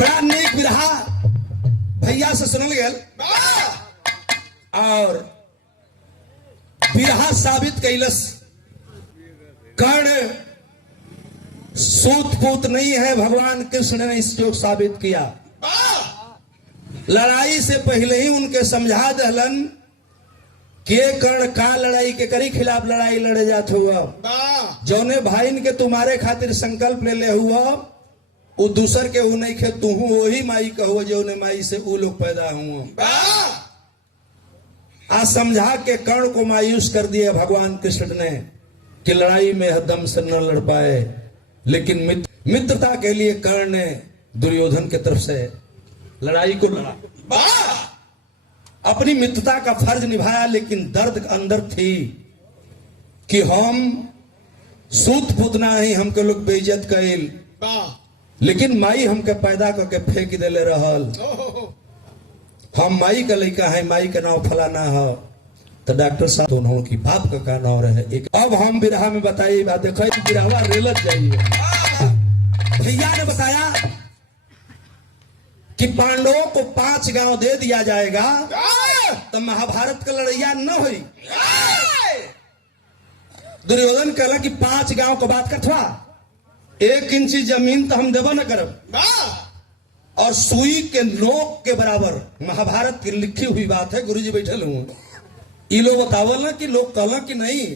बड़ा नेक बिरहा भैया से सुनल गया और बिरहा साबित कैलस कर्ण सूत पूत नहीं है। भगवान कृष्ण ने इस योग साबित किया। लड़ाई से पहले ही उनके समझा दहलन के कर्ण का लड़ाई के करी खिलाफ लड़ाई लड़े जात हुआ। जौने भाईन के तुम्हारे खातिर संकल्प ले ले हुआ वो दूसर के वो नहीं खे तू वही माई कहो जौने माई से वो लोग पैदा हुआ। आज समझा के कर्ण को मायूस कर दिया भगवान कृष्ण ने कि लड़ाई में हदम से न लड़ पाए। लेकिन मित्रता के लिए कर्ण ने दुर्योधन के तरफ से लड़ाई को लड़ा, अपनी मित्रता का फर्ज निभाया। लेकिन दर्द अंदर थी कि हम सूत पुतना ही हमके लोग बेइज्जत कैल, लेकिन माई हमके पैदा करके फेंक देले रहल। हम माई का लड़का है, माई का नाम फलाना है। तो डॉक्टर साहब दोनों की बाप का नाम रहे एक। अब हम बिरहा में बताइए बात देखो बिरहवा रेलत जाइए। भैया ने बताया कि पांडवों को 5 गांव दे दिया जाएगा तो महाभारत का लड़ैया न हुई। दुर्योधन कहला कि 5 गांव को बात करथवा 1 इंची जमीन तो हम देबो न करब और सुई के नोक के बराबर। महाभारत की लिखी हुई बात है, गुरुजी बैठल हूं। ये लोग बतावल ना कि लोग कहला कि नहीं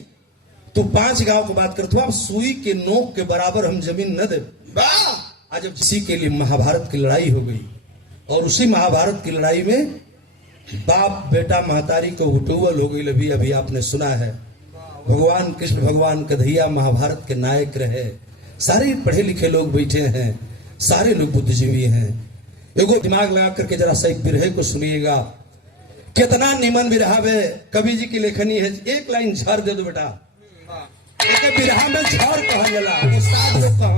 तू 5 गांव को बात करथवा सुई के नोक के बराबर हम जमीन न दे। आज इसी के लिए महाभारत की लड़ाई हो गई और उसी महाभारत की लड़ाई में बाप बेटा महतारी को हुटुवल हो गई। अभी अभी आपने सुना है भगवान कृष्ण भगवान कन्हैया महाभारत के नायक रहे। सारे पढ़े लिखे लोग बैठे हैं, सारे लोग बुद्धिजीवी हैं। एगो दिमाग लगा करके जरा सा एक बिरहे को सुनिएगा। कितना निमन बिरहा में कवि जी की लेखनी है। एक लाइन झर दे दो बेटा। एक बिरहा में झर कहा जाला उस्ताद लोग कहा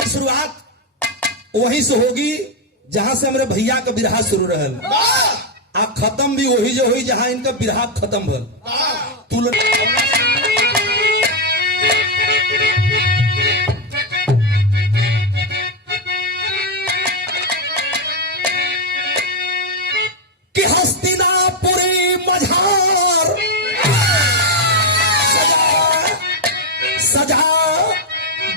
शुरुआत वहीं से होगी जहां से हमारे भैया का बिरहा शुरू रहल आ खत्म भी वही जो हुई जहां इनका बिरहा खत्म भल। कि हस्तिनापुरी मझार सजा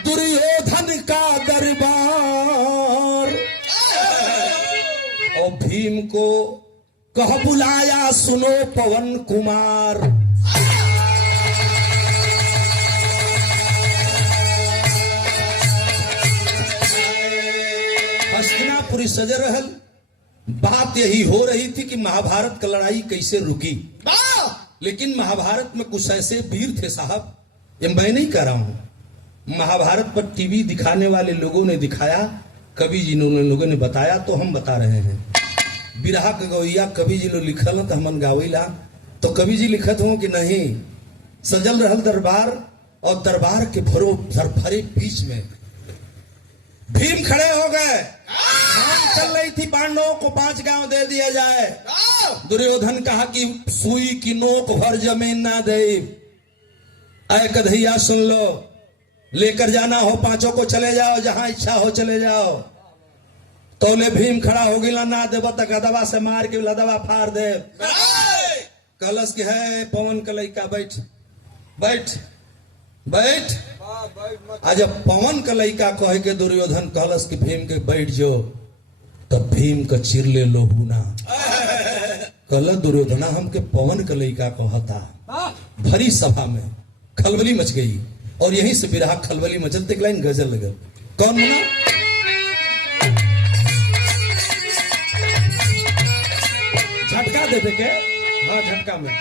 दुर्योधन का दरबार और भीम को कह बुलाया सुनो पवन कुमार। हस्तिनापुरी सज रहल। बात यही हो रही थी कि महाभारत की लड़ाई कैसे रुकी। लेकिन महाभारत में कुछ ऐसे वीर थे साहब, ये मैं नहीं कह रहा हूं, महाभारत पर टीवी दिखाने वाले लोगों ने दिखाया, कवि जी लोगों ने बताया तो हम बता रहे हैं। बिरहा के गवैया कवि जी लोग लिखल तो हमन गावेला तो कवि जी लिखत हो कि नहीं सजल रहल दरबार और दरबार के भरे बीच में भीम खड़े हो गए। चल रही थी पांडवों को 5 गांव दे दिया जाए। दुर्योधन कहा कि सुई की नोक भर जमीन ना दे। आए कन्हैया सुन लो, लेकर जाना हो 5 को चले जाओ, जहां इच्छा हो चले जाओ। तोले भीम खड़ा हो गया ना देव तक दवा से मार के लदवा फाड़ दे। कलश के है पवन कलैका बैठ बैठ बैठ। आज जब पवन कलैका कहे के दुर्योधन कलश के भीम के बैठ जो तब भीम का चिर ले लो ना। कल दुर्योधना हमके पवन कलैका कहता। भरी सभा में खलबली मच गई और यहीं से बिरहा खलबली मचलते एक लाइन गजल लगल। कौन मुना? झटका दे दे के, हाँ झटका में।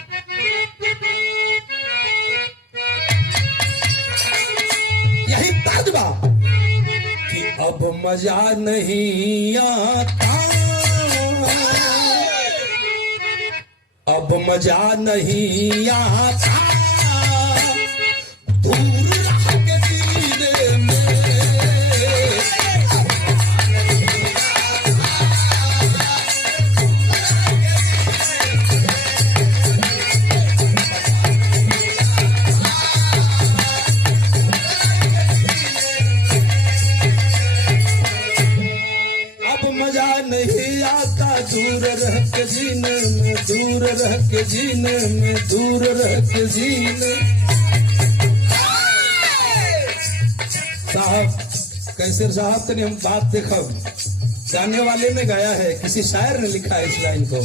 यही दर्द बा कि अब मजा नहीं आता, अब मजा नहीं आता। दूर रह के दीने में आता दूर रह के जीने में, दूर रह के जीने में, दूर रह के जीने। साहब कैसर साहब तनी हम बात देखो, गाने वाले ने गाया है, किसी शायर ने लिखा है इस लाइन को।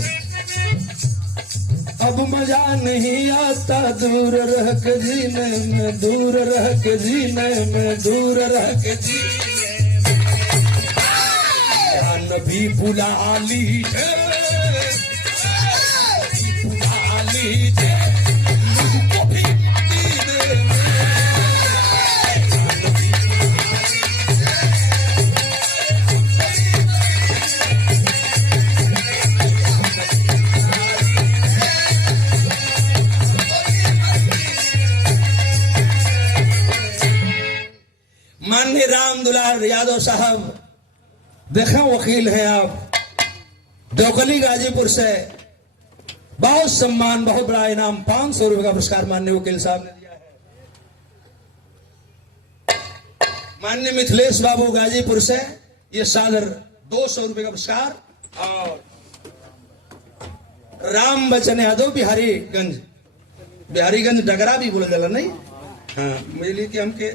अब मजा नहीं आता दूर रह के जीने में, दूर रह के जीने में, दूर रह के जीने। नबी बुला लीजिए, बुला लीजिए मुझको भी दीने में। माननीय राम दुलार यादव साहब, देखा वकील हैं आप, दोकली गाजीपुर से, बहुत सम्मान, बहुत बड़ा इनाम, 500 रुपए का पुरस्कार माननीय वकील साहब ने दिया है। माननीय मिथिलेश बाबू गाजीपुर से ये सादर 200 रुपए का पुरस्कार, और राम बचन यादव बिहारीगंज डगरा भी बोला जाला नहीं, हाँ मिली कि हमके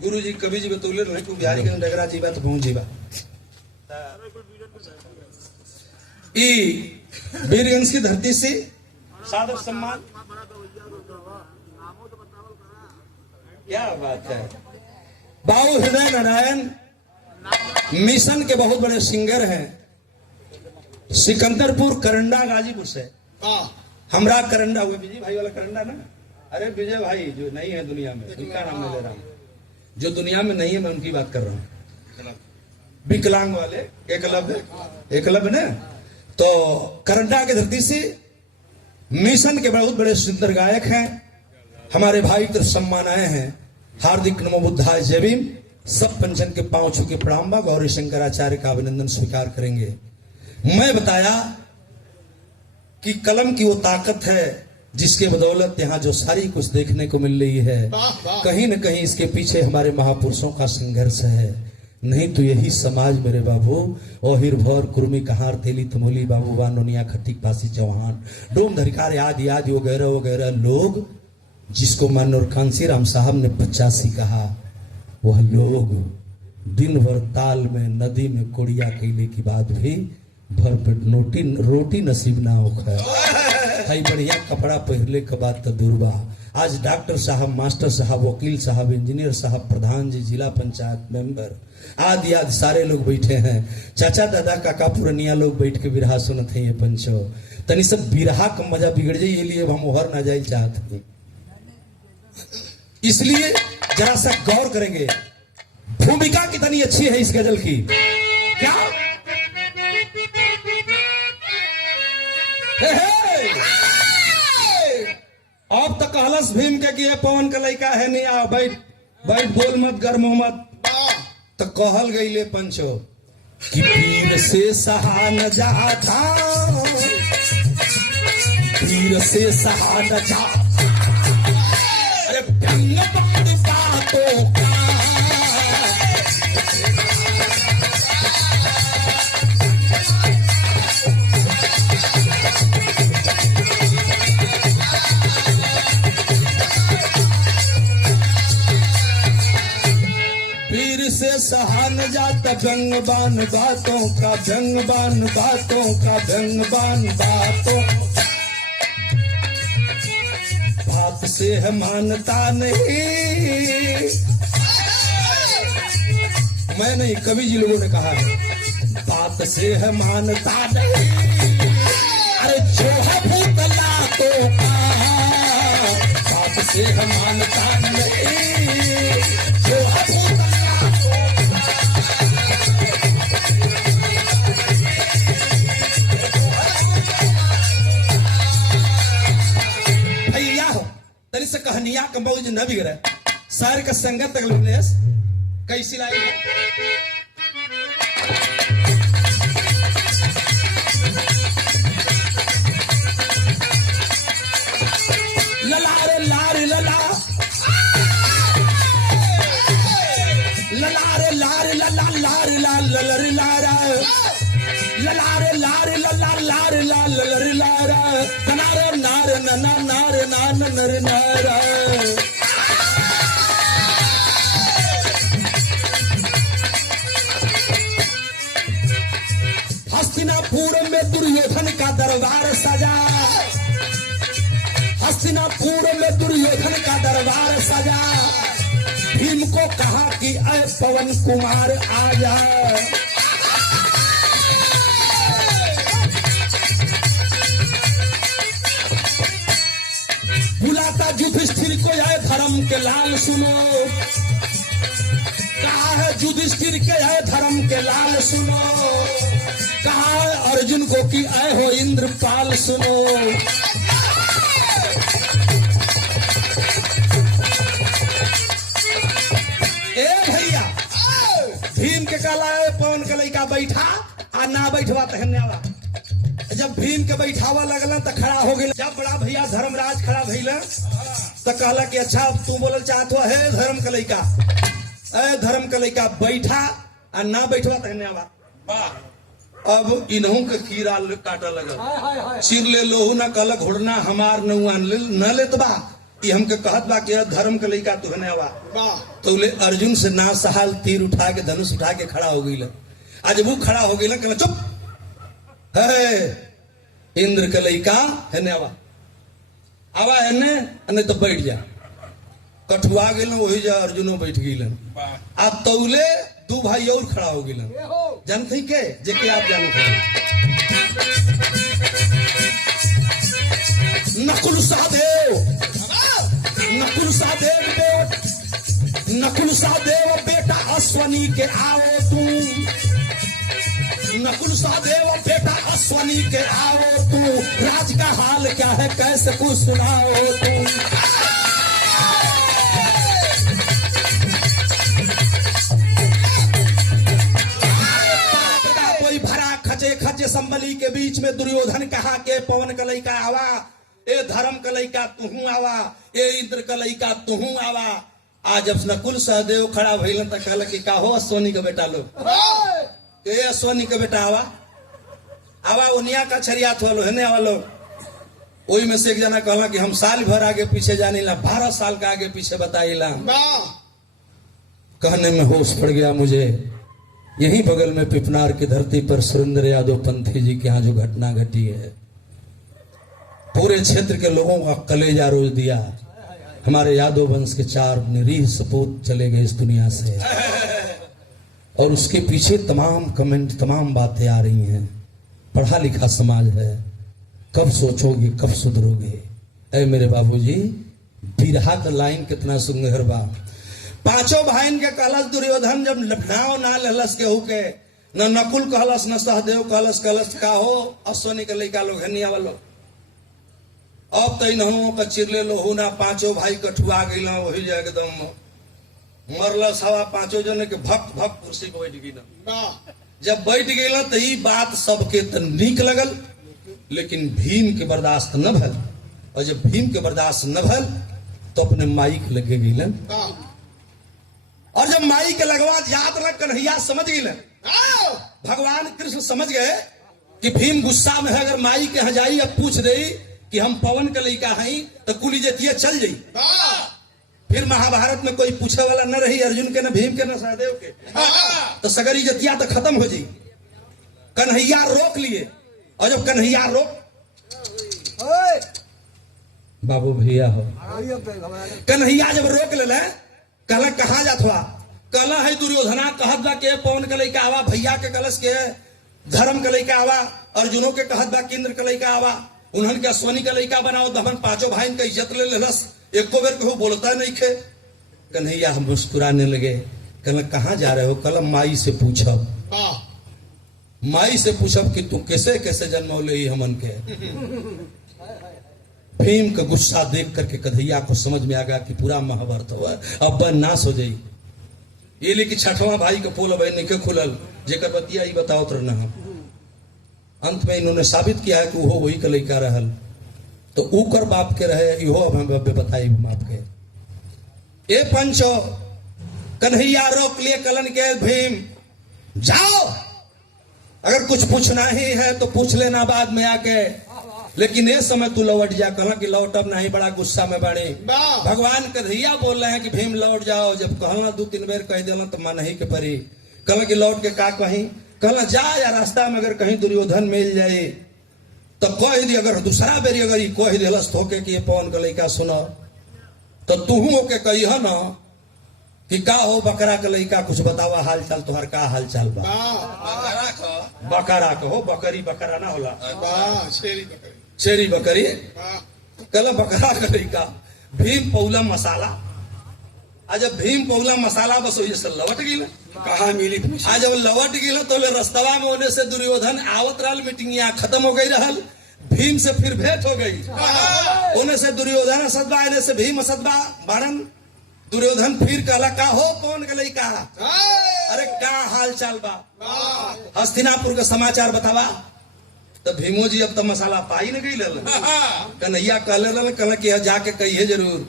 गुरु जी कभी जी बतौले रहे को बिहारीगंज डगरा जीवा तो पहुंच जीवा। वीरगंज की धरती से सादर सम्मान, क्या बात है। बाबू हृदय नारायण मिशन के बहुत बड़े सिंगर हैं, सिकंदरपुर करंडा गाजीपुर से। हमरा करंडा हुए विजय भाई वाला करंडा ना, अरे विजय भाई जो नहीं है दुनिया में, उनका नाम नहीं ले रहा हूं, जो दुनिया में नहीं है मैं उनकी बात कर रहा हूं, विकलांग वाले एकलव्य ने। तो करंडा की धरती से मिशन के बहुत बड़े सुंदर गायक हैं, हमारे भाई तरफ सम्मान आए हैं। हार्दिक नमो बुद्धाय जय भीम। सब पंचन के पांव छू के प्रणाम बा, गौरी शंकराचार्य का अभिनंदन स्वीकार करेंगे। मैं बताया कि कलम की वो ताकत है जिसके बदौलत यहाँ जो सारी कुछ देखने को मिल रही है, कहीं न कहीं इसके पीछे हमारे महापुरुषों का संघर्ष है। नहीं तो यही समाज मेरे बाबू, ओहिर भौर कुर्मी कहार तेली तमोली बाबू वानोनिया खट्टी पासी चौहान डोम धरिकार आदि आदि वगैरह लोग, जिसको माननीय कांसी राम साहब ने 85 कहा, वह लोग दिन भर ताल में नदी में कोड़िया कैले की बाद भी भर पेट रोटी नसीब ना होखा, हई बढ़िया कपड़ा पहले के बाद तो दूरबा। आज डॉक्टर साहब, मास्टर साहब, वकील साहब, इंजीनियर साहब, प्रधान जी, जिला पंचायत मेंबर आदि आदि सारे लोग बैठे हैं। चाचा दादा काका पुरनिया लोग बैठ के बिरहा सुनत हैं। ये पंचो तनी सब बिरहा का मजा बिगड़ जाए, ये लिए हम ओहर ना जाए चाहते हैं। इसलिए जरा सा गौर करेंगे, भूमिका कितनी अच्छी है इस गजल की। क्या अब तक कहलस भीम के कि पवन का लड़का है नहीं, आ बैठ बैठ बोल मत, गर्म मत। तो कहल गईले पंचो कि पीर से सहा न जाता, पीर से सहा न जाता, अरे भंग बातों का सहा न जाता, व्यंगबान बातों का, व्यंगबान बातों का, व्यंगबान बातों। बात से है मानता नहीं, मैं नहीं कवि जी लोगों ने कहा है, बात से है मानता नहीं, अरे जो है भूतला तो बात से है मानता नहीं, जो है भूतला। तरी से कहानियां का मौज न बिगड़े, सार का संगत तक लुनेस कैसी लाई है। लला रे लार लला, लला रे लार लला ला, लार लाल ललर लारा ललारे लार ललार लार लाल ललर लारा नार नार नना नार नान नर नारा। हस्तिनापुर में दुर्योधन का दरबार सजा, हस्तिनापुर में दुर्योधन का दरबार सजा। भीम को कहा कि ऐ पवन कुमार आजा। बुलाता युधिष्ठिर को ऐ धर्म के लाल सुनो, कहा है युधिष्ठिर के ऐ धर्म के लाल सुनो, कहा है अर्जुन को कि ऐ हो इंद्रपाल सुनो। ए भैया भीम के कहला है पवन के लइका बैठा आ ना बैठवा तहन्यावा। जब भीम के बैठावा लगल तो खड़ा हो गया। जब बड़ा भैया धर्मराज खड़ा भइल तो कहला कि अच्छा तू बोलल चाहत है धर्म के लइका, ए धर्म के लइका बैठा आ ना बैठवा तहन्यावा। अब इन्हों के कीड़ा काटा लगल, सिर ले लोहू ना कहलक घोड़ना हमार न लेत बा। ये हमके कहत बा कि धर्म के लइका तू हने आवा। तो ले अर्जुन से ना सहाल तीर उठा के धनुष उठा के खड़ा हो गई। आज वो खड़ा हो गई कहला चुप है इंद्र के लइका हने आवा, आवा हने नहीं तो बैठ जा। कठुआ गेल वही जा अर्जुनो बैठ गई। आ तौले दू भाई और खड़ा हो गए। जानते के जेके आप जानते नकुल सहदेव, नकुल सहदेव बेटा अश्वनी के आओ तू, नकुल सहदेव बेटा अश्वनी के आओ तू। राज का हाल क्या है कैसे कुछ सुनाओ तू। कोई भरा खचे खचे संबली के बीच में दुर्योधन कहा के पवन का लइका आवा, ए धर्म का लइका तुहू आवा, ए इंद्र का लइका तुहू आवा। आज जब नकुल सहदेव खड़ा भइलन त कहल कि का हो अश्वनी का बेटा लो, ए अश्वनी का बेटा आवा, आवा ओनिया का छरिया थोलो है आवा लो। वही में से एक जना कहला कि हम साल भर आगे पीछे जाने ला, 12 साल का आगे पीछे बताइला। कहने में होश पड़ गया मुझे, यही बगल में पिपनार की धरती पर सुरेंद्र यादव पंथी जी के यहाँ जो घटना घटी है, पूरे क्षेत्र के लोगों का कलेजा रोज दिया। हमारे यादव वंश के 4 निरीह सपूत चले गए इस दुनिया से, और उसके पीछे तमाम कमेंट तमाम बातें आ रही हैं। पढ़ा लिखा समाज है, कब सोचोगे कब सुधरोगे। ऐ मेरे बाबूजी बिरहा का लाइन कितना सुंदर बा। पांचों भाइन के कहलस दुर्योधन जब नाव ना लहलस के होके, न नकुल कहलस न सहदेव कहलस, कहलस का हो अश्वनी के लइका लोग हनिया वालो। अब तो इन्हों का चिरले लोहू ना, पांचों भाई कठुआ गई वही जा एकदम मरलस हवा। पांचों जने के भक्त भक्त कुर्सी पर बैठ गई। जब बैठ गई तो ये बात सबके तो नीक लगल, लेकिन भीम के बर्दाश्त न भल। और जब भीम के बर्दाश्त न भल तो अपने माई के लगे गई। और जब माई के लगवा जात लग कन्हैया समझ गई, भगवान कृष्ण समझ गए कि भीम गुस्सा में है, अगर माई के यहाँ जाई अब पूछ दे कि हम पवन के लइका हई तो कुली जतिया चल जाई। फिर महाभारत में कोई पूछे वाला न रही, अर्जुन के न भीम के न सहदेव के, तो सगरी जतिया तो खत्म हो जाई। कन्हैया रोक लिए, और जब कन्हैया रोक बाबू भैया हो, कन्हैया जब रोक ले कहला कहाँ जात हुआ, कहला है दुर्योधना कहत बा के पवन के लइका आवा, भैया के कलश के धर्म के लइका आवा, अर्जुनों के कहत बा केंद्र के लइका आवा, उन्हन के अश्वनी का लइका बनाओ। दमन पांचों भाई का इज्जत ले लेलस, एको बेर कहू बोलता नहीं खे। कन्हैया हम मुस्कुराने लगे, कहला कहाँ जा रहे हो, कहला माई से पूछब, माई से पूछब कि तू कैसे कैसे जन्मौले हमन के। भीम का गुस्सा देख करके कन्हैया को समझ में आ गया कि पूरा महाभारत हुआ अब नाश हो जाई। ये लेकिन 6वां भाई का पोल भाई नहीं खुलल, जेकर बतिया ही बताओ तो ना। अंत में इन्होंने साबित किया है कि वो वही का लइका रहल, तो ऊकर बाप के रहे, इहो हमें बताई आपके। ए पंचो कन्हैया रोक लिए कलन के भीम, जाओ, अगर कुछ पूछना ही है तो पूछ लेना बाद में आके, लेकिन ये समय तू लौट जा। कहला कि लौटब नहीं, बड़ा गुस्सा में बड़ी। भगवान कन्हैया बोल रहे हैं कि भीम लौट जाओ। जब कहला 2-3 बेर कह दिला तो मन ही के परी। कहला कि लौट के का कहीं, कहला जा या रास्ता में अगर कहीं दुर्योधन मिल जाए तो कह दी। अगर दूसरा बेरी अगर ये कह दिलस धोके कि पवन के लड़का सुनो तो तू ओके कही है ना कि का हो बकरा के लड़का, कुछ बतावा हाल चाल, तुहार का हाल चाल बा। बकरा कहो, बकरी बकरा ना होला, शेरी बकरी। कहला बकरा के लड़का भीम पौला मसाला। आज जब भीम पौला मसाला बस वही से लौट गिला, कहा मिली। आज जब लौट गिला तो रस्तवा में होने से दुर्योधन आवत रहल, मीटिंग यहाँ खत्म हो गई रहल। भीम से फिर भेंट हो गई, होने से दुर्योधन सदबा, आने से भीम सदबा बारन। दुर्योधन फिर कहला का हो कौन के लइका, अरे का हाल चाल बा, हस्तिनापुर का समाचार बतावा। तो भीमो जी अब तो मसाला पाई न गई लल, कन्हैया कहले कि जाके कहिए जरूर।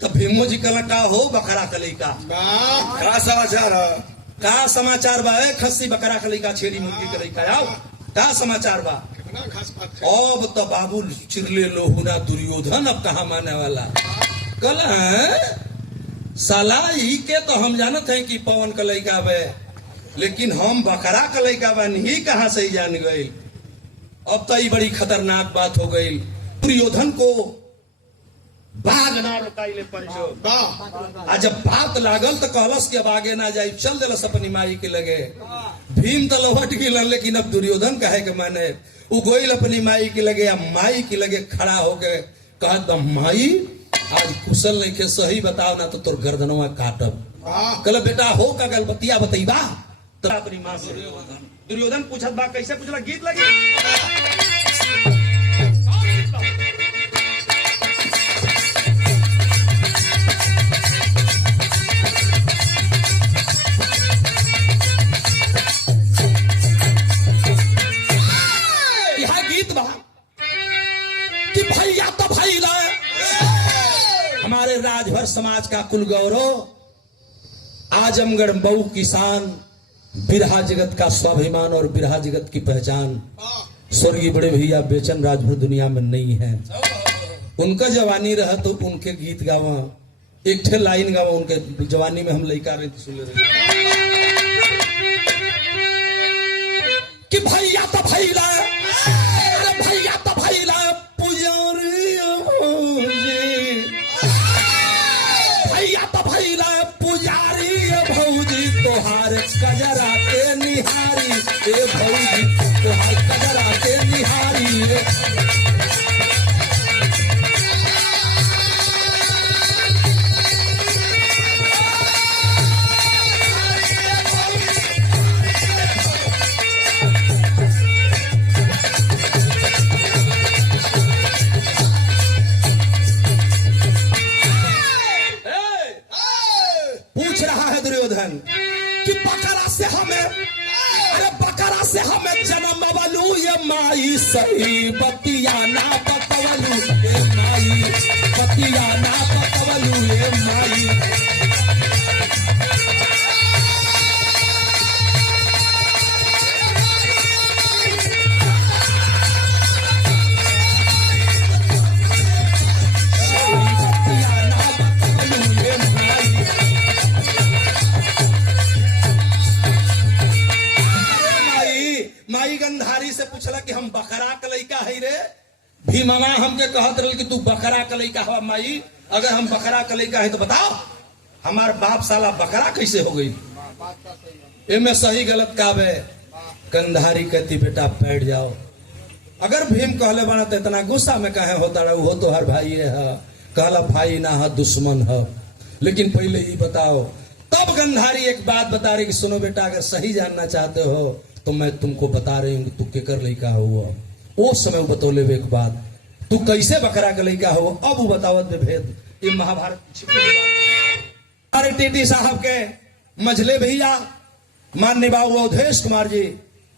तो भीमो जी कहला का हो बकरा के लइका, का समाचार है, का समाचार बा, खस्सी बकरा के लइका, छेरी मुर्गी के लइका, आओ का समाचार बा। अब तो बाबू चिरले लोहुना दुर्योधन अब कहा माने वाला। कहला साला ही के तो हम जानत हैं कि पवन का लइका बे, लेकिन हम बकरा का लइका बन ही कहां से ही जान गए। अब तो ये बड़ी खतरनाक बात हो गई। दुर्योधन को बाघ ना रोकाइले पंचो। आज जब बात लागल तो कहलस कि अब आगे ना जाई, चल दिलस अपनी माई के लगे। भीम तो लौट गिलन, लेकिन अब दुर्योधन कहे के माने उ गोइल अपनी माई के लगे, या माई के लगे खड़ा होके कहत माई आज कुशल नहीं के, सही बताओ ना तो तोर गर्दनवा काटब। कहला बेटा हो का गल बतिया बतईबा। तो अपनी मां से दुर्योधन पूछत बा, कैसे पूछला, गीत लगी। यह गीत बा कि भैया तो भाई ला हमारे राजभर समाज का कुल गौरव, आजमगढ़ मऊ किसान, बिरहा जगत का स्वाभिमान और बिरहा जगत की पहचान। स्वर्गीय बड़े भैया बेचन राजभर दुनिया में नहीं है। उनका जवानी रहा तो उनके गीत गावा, एक ठे लाइन गावा उनके जवानी में हम लइका रहे सुन रहे कि भैया तो भैया, भैया तो भैया पुजारी, भैया तो भैया पुजारी भौजी तोहार कजरा के निहारी, ए भौजी तोहार कजरा के निहारी। पूछ रहा है दुर्योधन कि बकरा से हमें, अरे बकरा से हमें जन्म बलू, ये माई सही बतिया ना बतवलू, ये माई बतिया ना बतवलू, ये माई। माई गंधारी से पूछला कि हम बकरा का लइका है रे। भीमवा हमके कहत रहे कि तू बकरा का लइका हवा माई, अगर हम बकरा का लइका है तो बताओ हमार बाप साला बकरा कैसे हो गई। इनमें सही गलत का बे। गंधारी कहती बेटा बैठ जाओ। अगर भीम कहले बना तो इतना गुस्सा में कहे होता रहा, वो तो हर भाई है, कहला भाई ना है दुश्मन है। लेकिन पहले ही बताओ। तब गंधारी एक बात बता रही कि सुनो बेटा, अगर सही जानना चाहते हो तो मैं तुमको बता रही हूँ तू केकर लइका हुआ। वो समय बतौले एक बात, तू कैसे बकरा का लइका हो, अब वो बतावत भेद। ये महाभारत हमारे टीटी साहब के मझले भैया माननीय बाबू अवधेश कुमार जी,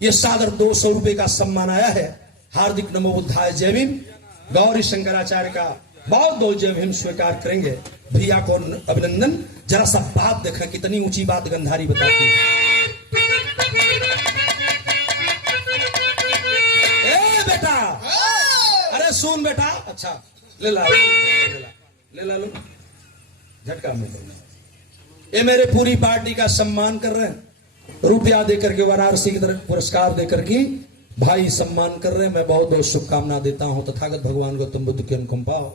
ये सादर 200 रुपए का सम्मान आया है। हार्दिक नमो बुद्धाय जय भीम। गौरी शंकराचार्य का बहुत बहुत जय भीम स्वीकार करेंगे। भैया को अभिनंदन। जरा सा बात देखा, कितनी ऊंची बात गंधारी बताती है। सुन बेटा, अच्छा ले ला ले ला लो झटका में। ये मेरे पूरी पार्टी का सम्मान कर रहे हैं, रुपया देकर के वाराणसी की तरफ पुरस्कार देकर के भाई सम्मान कर रहे हैं। मैं बहुत बहुत शुभकामना देता हूं तथागत भगवान गौतम बुद्ध के अनुकंपा पाओ।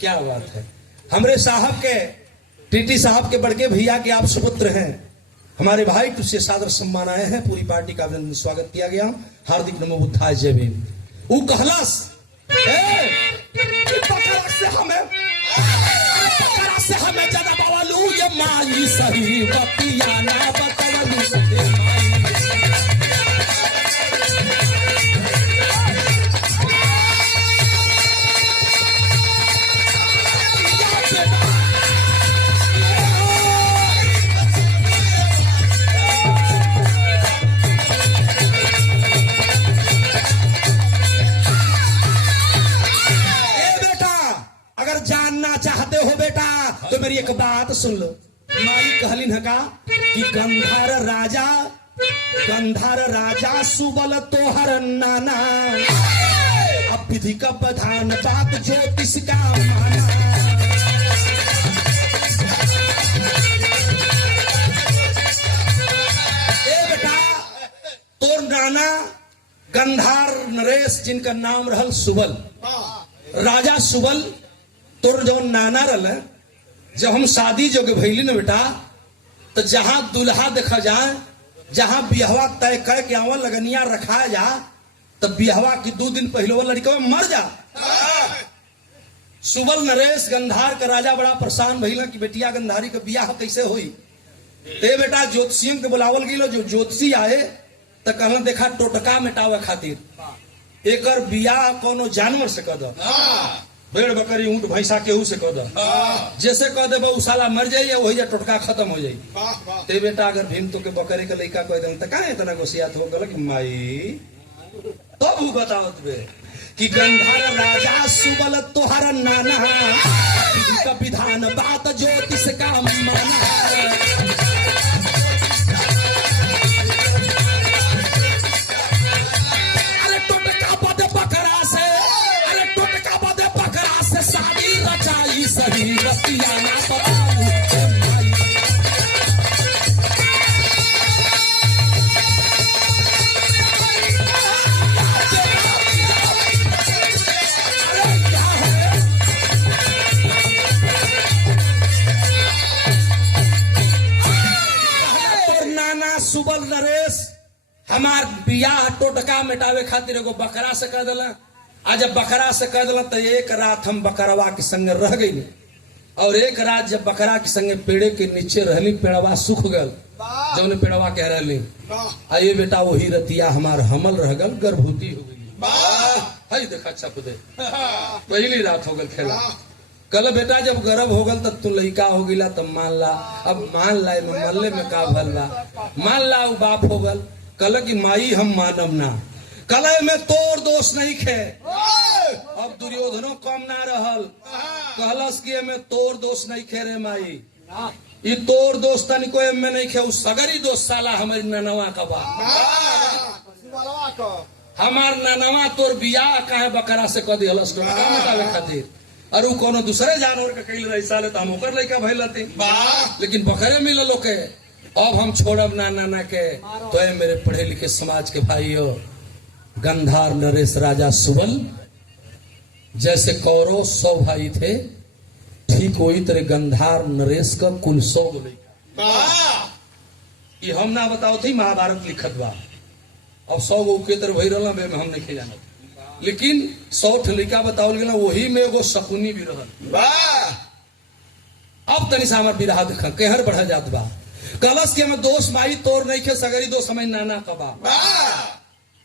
क्या बात है। हमारे साहब के टीटी साहब के बड़के भैया के आप सुपुत्र हैं, हमारे भाई तुझसे सादर सम्मान आए हैं। पूरी पार्टी का अभिनंदन स्वागत किया गया। हार्दिक नमो बुद्धाय जय भीम। वो कहलास से हमें ज्यादा बवालू ये माई सही बतिया ना बतवलू सही माई। चाहते हो बेटा तो मेरी एक बात सुन लो। माई कहलिन का कि गंधार राजा सुबल तोहर नाना, अब विधि का प्रधान बात ज्योतिष का माना। ए बेटा तोर नाना गंधार नरेश जिनका नाम रहल सुबल, राजा सुबल तोर जो नाना रल, जब हम शादी जो के भैली न बेटा, तो जहां दुल्हा देखा जाए, जहां बिहवा तय कर के आवा लगनिया रखा जा, तब बिहवा की 2 दिन पहले वो लड़का मर जा। सुबल नरेश गंधार का राजा बड़ा परेशान भैला कि बेटिया गंधारी का बियाह कैसे हुई। ते बेटा ज्योतिषियों के बुलावल गई, जो ज्योतिषी आए तो कहना देखा टोटका मिटावे खातिर एकर बियाह कोनो जानवर से कर दो, भेड़ बकरी ऊंट भैंसा केहू से कह दो, जैसे कह दे वो साला मर जाइए वही जा टोटका खत्म हो जाई। ते बेटा अगर भीम तो के बकरी के लड़का कह दे तो कहा इतना गोसियात हो गल कि माई तब तो बताओ तुझे कि गंधार राजा सुबल तोहर नाना, का विधान बात ज्योतिष का माना। सही बतिया ना बतवलू माई। नाना सुबल नरेश हमार बियाह टोटका मिटावे खातिर एगो बकरा से कर दिला। आज जब बकरा से कह दिला तो एक रात हम बकरवा के संग रह गई, और एक रात जब बकरा के संगे पेड़े के नीचे रहली, पेड़वा सूख गल, जौन पेड़वा कह रहली आइए बेटा वही रतिया हमार हमल रह गल, गर्भवती हो गई। हई देखा अच्छा खुदे पहली रात हो गल खेला। कल बेटा जब गर्भ हो गल तब तू लड़का हो गिला तब मान ला। अब मान ला मल्ले में का भल बा, मान ला बाप हो गल। कल की माई हम मानव ना, कलय में तोर दोष नहीं खे। अब दुर्योधनो कम ना रहल, कहलस कि में तोर दोष नहीं खे रे माई, ये तोर दोष तनिको में नहीं खे, उस सगरी दोष साला हमारी ननवा का बा। हमार ननवा तोर बियाह काहे बकरा से कह दिहलस खातिर, और उ कोनो दूसरे जानवर के कइल रही साले त हम ओकर लइका भइल रहती, लेकिन बकरे मिलल के। अब हम छोड़ब ना नाना के। तो ए मेरे पढ़े लिखे समाज के भाइयों, गंधार नरेश राजा सुबल जैसे कौरव 100 भाई थे, ठीक वही तरह गंधार नरेश का कुल 100 ये हम ना बताओ थी, महाभारत लिखत बा। अब 100 गो के तरह वही रहला में हम नहीं जाना, लेकिन 100 लड़का बताओ गया वही में एगो शकुनी भी रहल। अब तनी सा हमार बिरहा देख कहर बढ़ा जात बा। कलश के में दोष माई तोर नहीं खे, सगरी दोष हमें नाना कबा।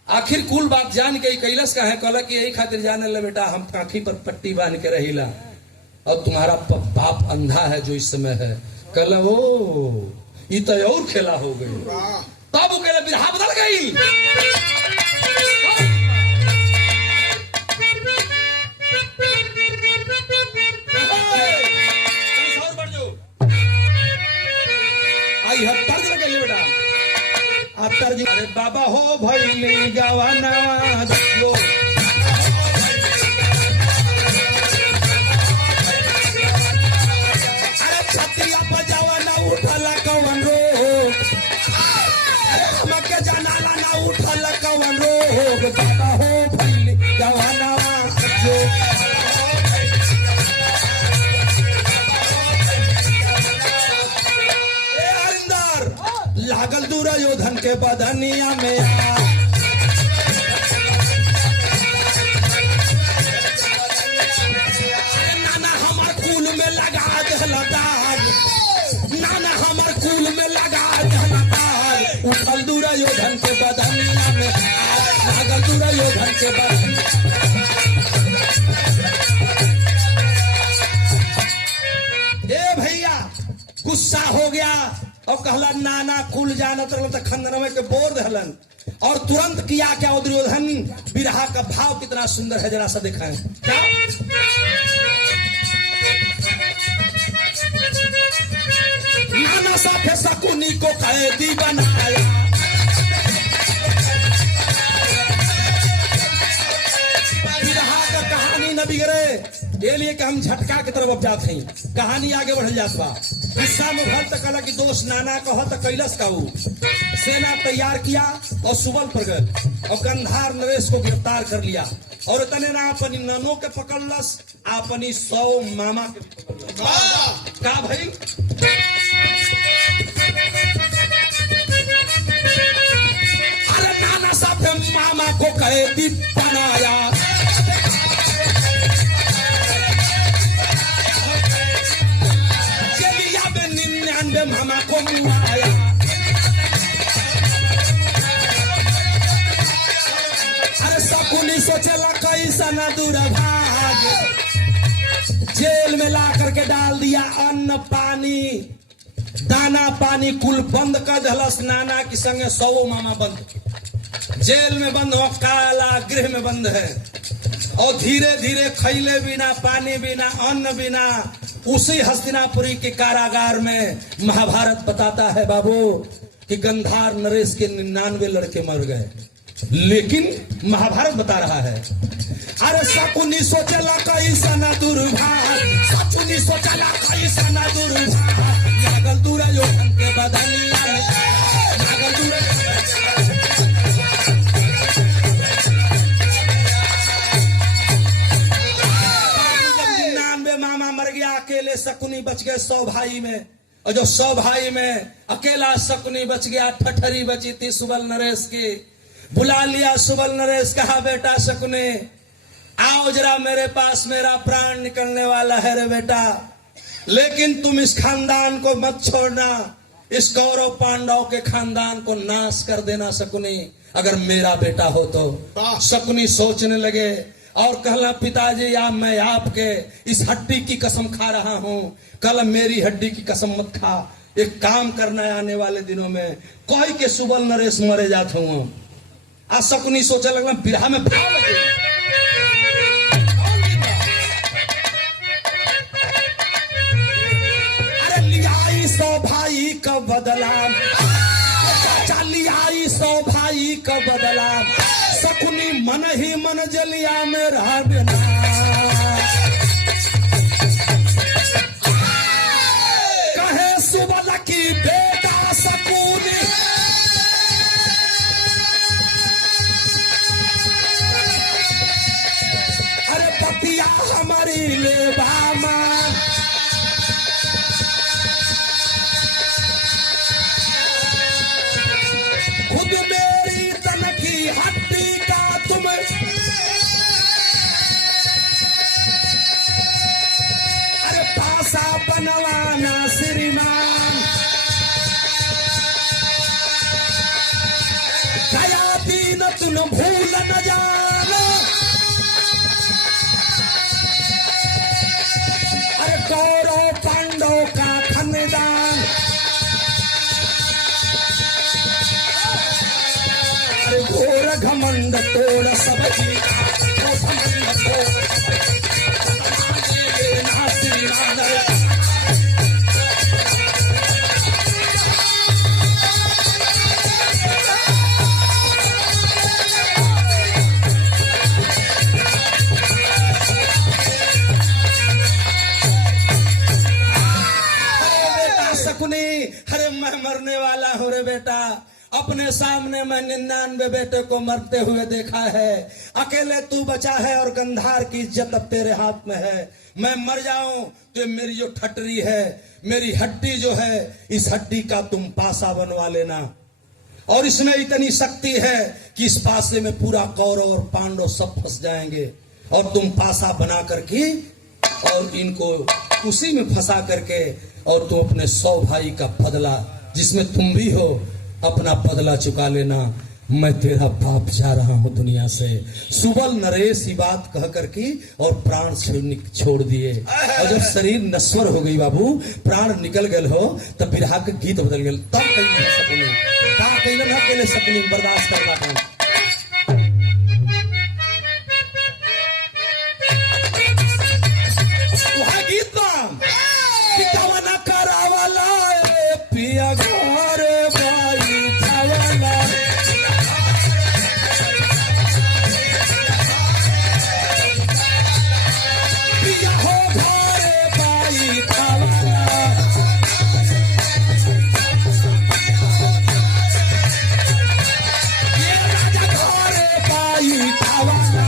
आखिर कुल बात जान के कैलस का है, कहला कि यही खातिर जाने ले बेटा हम काखी पर पट्टी बांध के रहीला, और तुम्हारा बाप अंधा है जो इस समय है। कहला ओ ये तो और खेला हो गई। तब वो कहला बिरहा बदल गई। आई मातर जी अरे बाबा हो भैली गवाना जो अरे छतिया बजावा ना उठला कवन रोग हमके जनाला ना उठला कवन रोग बाबा हो भैली गवाना जो लागल दुर्योधन के बदनिया में नाना हमार कुल में लगा दहला दाग नाना हमार कुल में लगा दहला दाग उठल दुर्योधन के बदनिया में लागल दुर्योधन के बदनिया ए भैया गुस्सा हो गया और कहला नाना कुल जानत रहलन त खंदनवे के बोर दहलन और तुरंत किया क्या दुर्योधन बिरहा का भाव कितना सुंदर है जरा सा दिखाएं क्या नाना साथे शकुनी को कैदी बनाया बिरहा का कहानी न बिगड़े ये लिए कि हम झटका की तरफ अब जाते हैं कहानी आगे बढ़ जात बा गुस्सा में भर तक कला कि दोस्त नाना कह तो कैलस का सेना तैयार किया और सुबल पर गए और गंधार नरेश को गिरफ्तार कर लिया और इतने ना अपनी ननों के पकड़लस अपनी 100 मामा के का भाई अरे नाना साहब मामा को कैदी बनाया मामा को मुआया अरे शकुनी सोचला कैसा ना दूर भाग जेल में ला करके डाल दिया अन्न पानी दाना पानी कुल बंद कर दहलस नाना की संगे 100 मामा बंद जेल में बंद हो काला गृह में बंद है और धीरे धीरे खैले बिना पानी बिना अन्न बिना उसी हस्तिनापुरी के कारागार में महाभारत बताता है बाबू कि गंधार नरेश के 99 लड़के मर गए लेकिन महाभारत बता रहा है अरे शकुनी सोचला कैसा ना दुर्भाग शकुनी सोचला कैसा ना दुर्भाग लागल दुर्योधन के बदनिया लागल अकेले शकुनी बच गए 100 भाई में और जो 100 भाई में अकेला शकुनी बच गया ठठरी बची थी सुबल नरेश की बुला लिया सुबल नरेश कहा बेटा शकुनी आओ जरा मेरे पास मेरा प्राण निकलने वाला है रे बेटा लेकिन तुम इस खानदान को मत छोड़ना इस कौरव पांडव के खानदान को नाश कर देना शकुनी अगर मेरा बेटा हो तो शकुनी सोचने लगे और कहला पिताजी या मैं आपके इस हड्डी की कसम खा रहा हूं कल मेरी हड्डी की कसम मत खा एक काम करना है आने वाले दिनों में कोई के सुबल नरेश मरे जात हूं आज शकुनी सोचा लगला बिरहा में भाव लगे अरे लियाई 100 भाई का बदला लियाई 100 भाई का बदला शकुनी मन ही मन जलिया में रहा बिना कहे सुबल की बेटा शकुनी अरे पतिया हमारी ले बामा खुद मेरी तन की हड्डी का तुम अरे पासा बनवाना श्रीमान गया दिन तुम भूल न जाना अरे कौरव पांडव का खानदान घोर घमंड तोड़ सब मरने वाला हूँ रे बेटा। अपने सामने मैं 99 बेटे को मरते हुए देखा है, अकेले तू बचा है और गंधार की इज्जत अब तेरे हाथ में है। मैं मर जाऊं तो मेरी जो ठटरी है, मेरी हड्डी जो है, इस हड्डी का तुम पासा बनवा लेना। और इसमें इतनी शक्ति है कि इस पासे में पूरा कौरव और पांडव सब फंस जाएंगे, और तुम पासा बना करके और इनको उसी में फंसा करके और तुम अपने 100 भाई का बदला, जिसमें तुम भी हो, अपना बदला चुका लेना। मैं तेरा बाप जा रहा हूं दुनिया से। सुबल नरेश ही बात कह करके और प्राण छोड़ दिए। और जब शरीर नश्वर हो गई बाबू, प्राण निकल गए हो, तब बिरहा के गीत बदल गए। तब कहीं सपनी बर्दाश्त करना था। वह गीत नाम करावाला पिया घर भाई थावाला, पिया हो घर भाई थावाला, ये राजा घर भाई थावाला।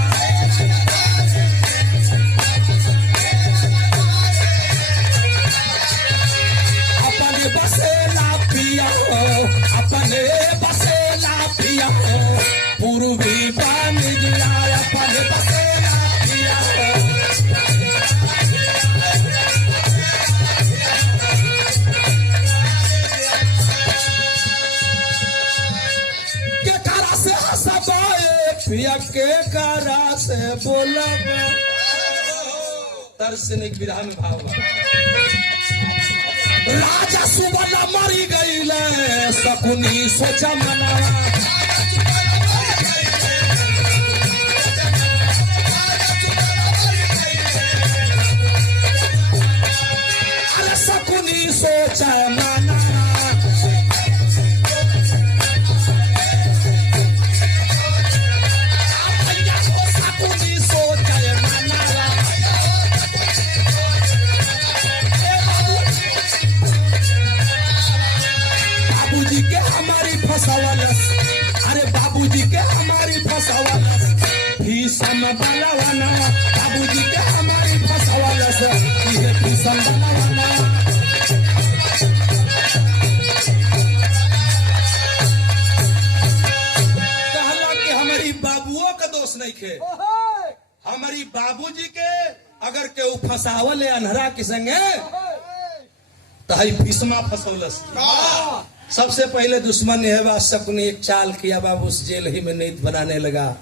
अपने बसेला पिया हो, पूर्वी पानी गिरा अपने बसेला पिया हो। के कारा से हंसबाए पिया, के कारा से बोलब। दर्शनिक विधा में भाव राजा सुबल मरी गई, शकुनी सोचा मनावा। अरे शकुनी सोचा मनावा, शकुनी सोचा मनावा। बाबूजी के हमारी फसावलस, अरे बाबूजी के हमारी फसावलस, भीषम बलवाना। बाबूजी के हमारी फसावलस, ये भीषम बलवाना। कहला कि हमारी बाबुओं का दोष नहीं खे, हमारी बाबूजी के अगर केहू फसावल अनहरा के संगे तो हई भीष्मा फसौलस। सबसे पहले दुश्मन है बादशाह ने एक चाल किया बाबू, उस जेल ही में नीत बनाने लगा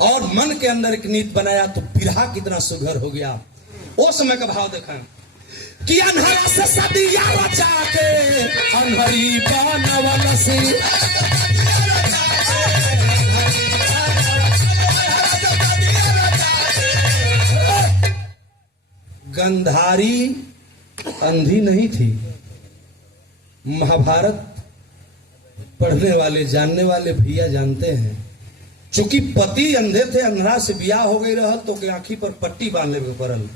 और मन के अंदर एक नीत बनाया तो बिरहा कितना सुघर हो गया। वो समय का भाव देखा कि अनहरा से सदिया रचा के अनहरी बनवल से, गंधारी अंधी नहीं थी। महाभारत पढ़ने वाले जानने वाले भैया जानते हैं, चूंकि पति अंधे थे, अंधरा से ब्याह हो गई रहा तो आंखी पर पट्टी बांधने में पड़ल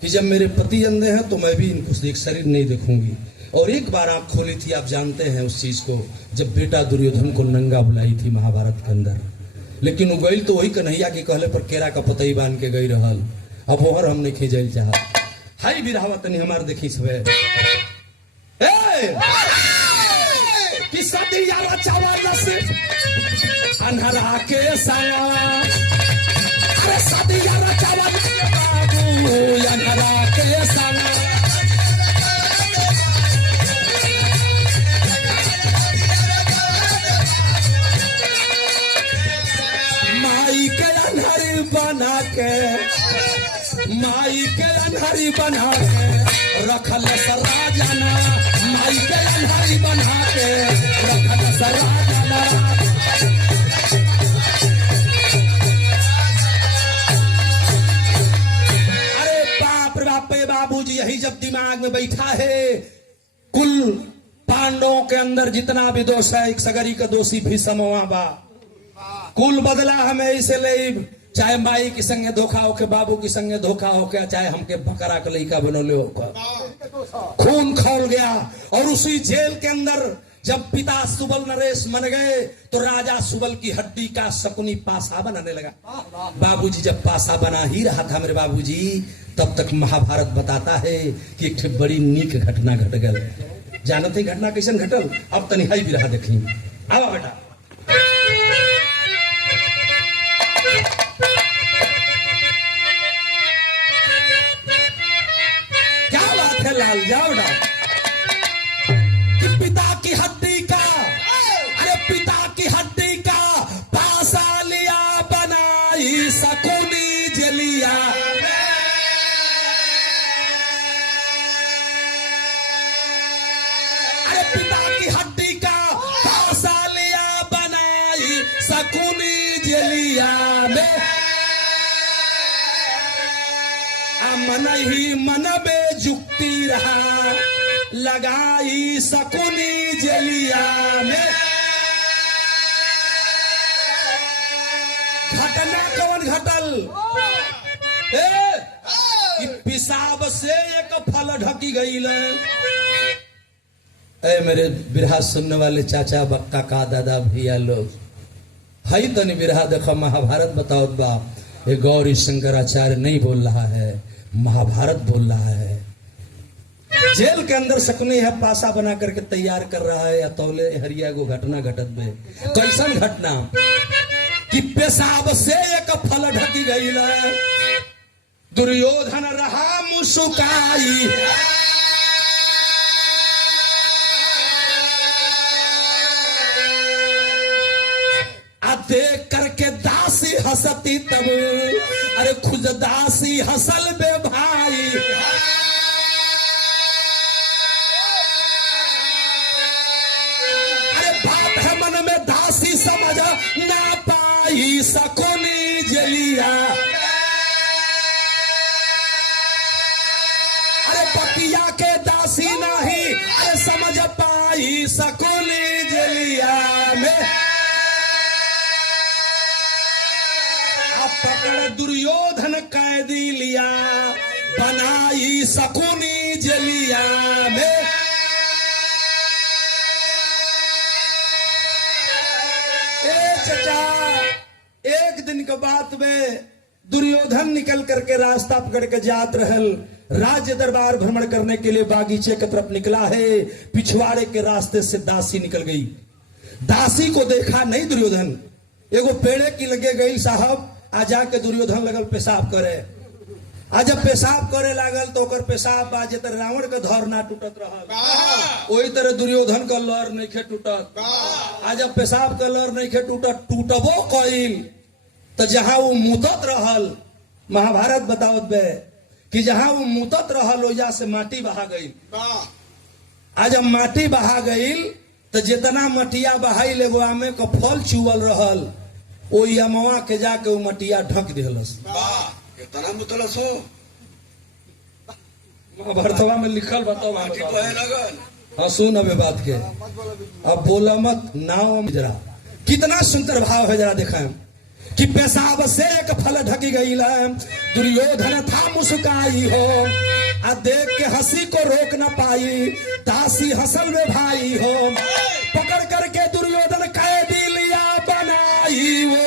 कि जब मेरे पति अंधे हैं तो मैं भी इनको देख शरीर नहीं देखूंगी। और एक बार आंख खोली थी, आप जानते हैं उस चीज को, जब बेटा दुर्योधन को नंगा बुलाई थी महाभारत के अंदर। लेकिन वो गई तो वही कन्हैया के कहले पर केरा का पतई बांध के गई रहल। अब ओहर हमने खींचल चाह हाई बिरहावा तनी हमार देखी सबे कि सदिया रचावल से अनहरा के संगा, अरे सदिया रचावल बाबू अनहरा के संगा। माई के अनहरी बना के, माई के अनहरी बना के रखल सराजना, माई के अनहरी बना के रखल सराजना। अरे बाप रे बाप, बाबूजी यही जब दिमाग में बैठा है, कुल पांडवों के अंदर जितना भी दोष है, एक सगरी का दोषी भीष्म बा, कुल बदला हमें इसे ले चाहे माई के संगे धोखा होके, बाबू के संगे धोखा होके, चाहे हमके बकरा के लइका बनोले होकर, खून खौल गया। और उसी जेल के अंदर जब पिता सुबल नरेश मन गए तो राजा सुबल की हड्डी का शकुनी पासा बनाने लगा। बाबूजी जब पासा बना ही रहा था मेरे बाबूजी, तब तक महाभारत बताता है कि एक बड़ी नीक घटना घट गल। जानते घटना कैसन घटल? अब तनिहाई भी रहा देखी। आवा बेटा। क्या बात है लाल, जाओ बेटा। पिता की हड्डी का, अरे पिता की हड्डी का पासा लिया बनाई शकुनी जलिया। अरे पिता की हड्डी का पासा लिया बनाई शकुनी जलिया में। मन ही मन में जुक्ति रहा लगाई शकुनी जलिया में। घटना कौन घटल? कि पिसाब से एक फल ढकी गई। मेरे बिरहा सुनने वाले चाचा बक्का का दादा भैया लोग, हई तनी बिरहा देखो, महाभारत बताओ बा। ये गौरी शंकराचार्य नहीं बोल रहा है, महाभारत बोल रहा है। जेल के अंदर शकुनी है पासा बना करके तैयार कर रहा है, या तौले हरिया को घटना घटत में। कैसन घटना? कि पेशाब से एक फल ढकी गई। दुर्योधन रहा मुस्काई, देख करके दासी हंसती तब, अरे खुद दासी हंसल बे भाई। अरे बात है मन में दासी समझ ना पाई शकुनी जलिया। अरे पतिया के दासी नहीं अरे समझ पाई शकुनी जलिया में। पकड़ दुर्योधन कैदी लिया बनाई शकुनी जलिया में। चचा, एक दिन के बाद में दुर्योधन निकल करके रास्ता पकड़ के जात रहल, राज्य दरबार भ्रमण करने के लिए बागीचे की तरफ निकला है। पिछवाड़े के रास्ते से दासी निकल गई। दासी को देखा नहीं दुर्योधन, एगो पेड़े की लगे गई साहब। आ जाके दुर्योधन लगल पेशाब करे। आज जब पेशाब करे लागल तो ओकर पेशाब बाजे तर रावण के धौर ना टूटत रहल, वही तरह दुर्योधन का लर नहीं खे टूटत। आज जब पेशाब का लर नहीं खे टूटत, टूटबो कइल तो जहां वो मुतत रहल, महाभारत बतावत बे कि जहां वो मुतत रहल ओजा से माटी बहा गई। आज जब माटी बहा गई तो जितना मटिया बहाई लेगो में का फल चुवल रहल, ओ यमवा के जाके वो मटिया ढक दिलस। कितना मुतलस हो? महाभारतवा में लिखल बताओ। हाँ सुन अबे बात के, अब बोला मत नाव जरा। कितना सुंदर भाव है जरा देखा कि पेशाब से एक फल ढकी गई। दुर्योधन था मुस्काई हो, आ देख के हंसी को रोक न पाई। दासी हंसल में भाई हो, पकड़ करके दुर्योधन कैदी लिया बनाई वो।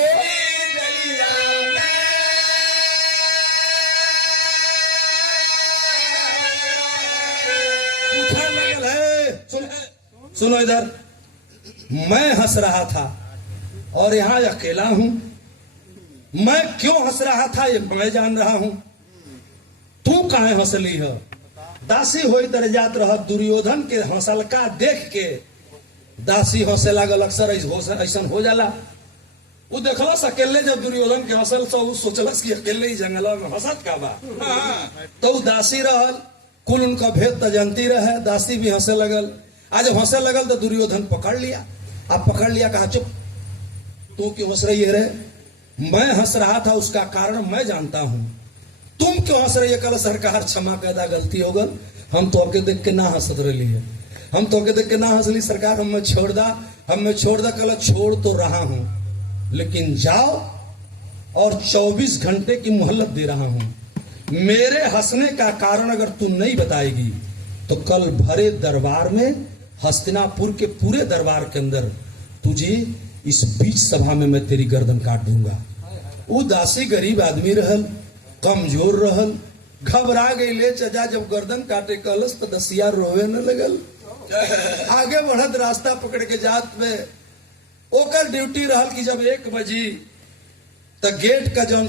सुनो इधर, मैं हंस रहा था और यहां अकेला हूं। मैं क्यों हंस रहा था ये मैं जान रहा हूं, तू काहे हंसली है? दासी होई तरह जात रह। दुर्योधन के हंसलका देख के दासी हंसे लागल। अक्सर ऐसा हो जाला। वो देखलस अकेले जब दुर्योधन के हंसल तो सोचलस कि अकेले ही जंगल में हंसत का बा। तो दासी रहल, कुल उनका भेद तो जानती रहे। दासी भी हंसे लगल। आज जब हंसे लगल तो दुर्योधन पकड़ लिया। अब पकड़ लिया, कहा चुप, तू क्यों हंस रही है रे? मैं हंस रहा था उसका कारण मैं जानता हूं, तुम क्यों हंस रही है? कल सरकार क्षमा कैदा गलती हो गल, हम तो के देख के ना हंसत रही है, हम तो के देख के ना हंसली। सरकार हमें छोड़ दा, हमें छोड़ दा। कल छोड़ तो रहा हूं, लेकिन जाओ और 24 घंटे की मोहलत दे रहा हूं। मेरे हंसने का कारण अगर तू नहीं बताएगी तो कल भरे दरबार में, हस्तिनापुर के पूरे दरबार के अंदर तुझे इस बीच सभा में मैं तेरी गर्दन काट दूंगा। वो दासी गरीब आदमी रहल, कमजोर रहल, घबरा गई ले चजा जब गर्दन काटे कलस तो दसिया रोवे न लगल। आगे बढ़त रास्ता पकड़ के जात में ओकर ड्यूटी रहल कि जब 1 बजी तो गेट का जौन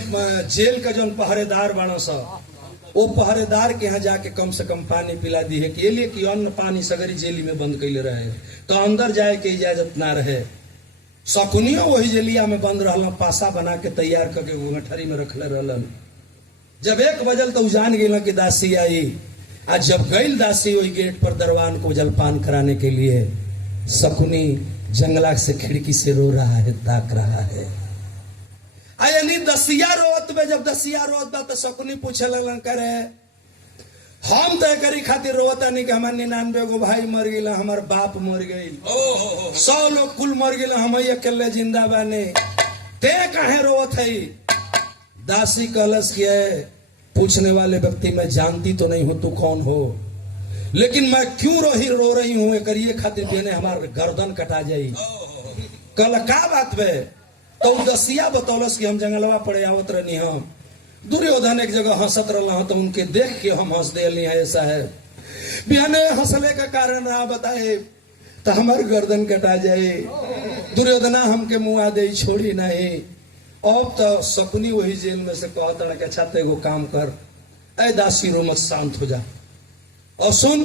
जेल का जौन पहरेदार बाणो सा, वो पहरेदार के यहाँ जाके कम से कम पानी पिला दी है कि लिए कि अन्न पानी सगरी जेली में बंद कैले रहे तो अंदर जाए के इजाजत ना रहे। शकुनियो वही जेलिया में बंद रहल, पासा बना के तैयार करके गठरी में रखले रहलन। जब 1 बजल तो जान गई कि दासी आई। आज जब गई दासी वही गेट पर दरवान को जलपान कराने के लिए, शकुनी जंगला से खिड़की से रो रहा है, ताक रहा है। यानी दसिया रोत में, जब दसिया रोत बा तो शकुनी पूछे लगलन करे हम तय करी खातिर रोता नहीं कि हमार 99 गो भाई मर गई, हमार बाप मर गई, 100 लोग कुल मर गए, हम अकेले जिंदा बाने, ते काहे रोत है। दासी कलश किया पूछने वाले व्यक्ति मैं जानती तो नहीं हूं तू कौन हो, लेकिन मैं क्यों रो रही हूं करिए खातिर बेने हमार गर्दन कटा जाई। कल का बात बे तो दसिया बतौलस कि हम जंगलवा पड़े आवत रहनी हम, दुर्योधन एक जगह हंसत रहा तो उनके देख के हम हंस दिली है। ऐसा है बिहाने हंसले का कारण ना बताए तो हमार गर्दन कटा जाए। दुर्योधना हमके मुआ दे छोड़ी नहीं। अब तो शकुनी वही जेल में से कहता कि अच्छा तो एगो काम कर, ऐ दासी रो मत, शांत हो जा और सुन,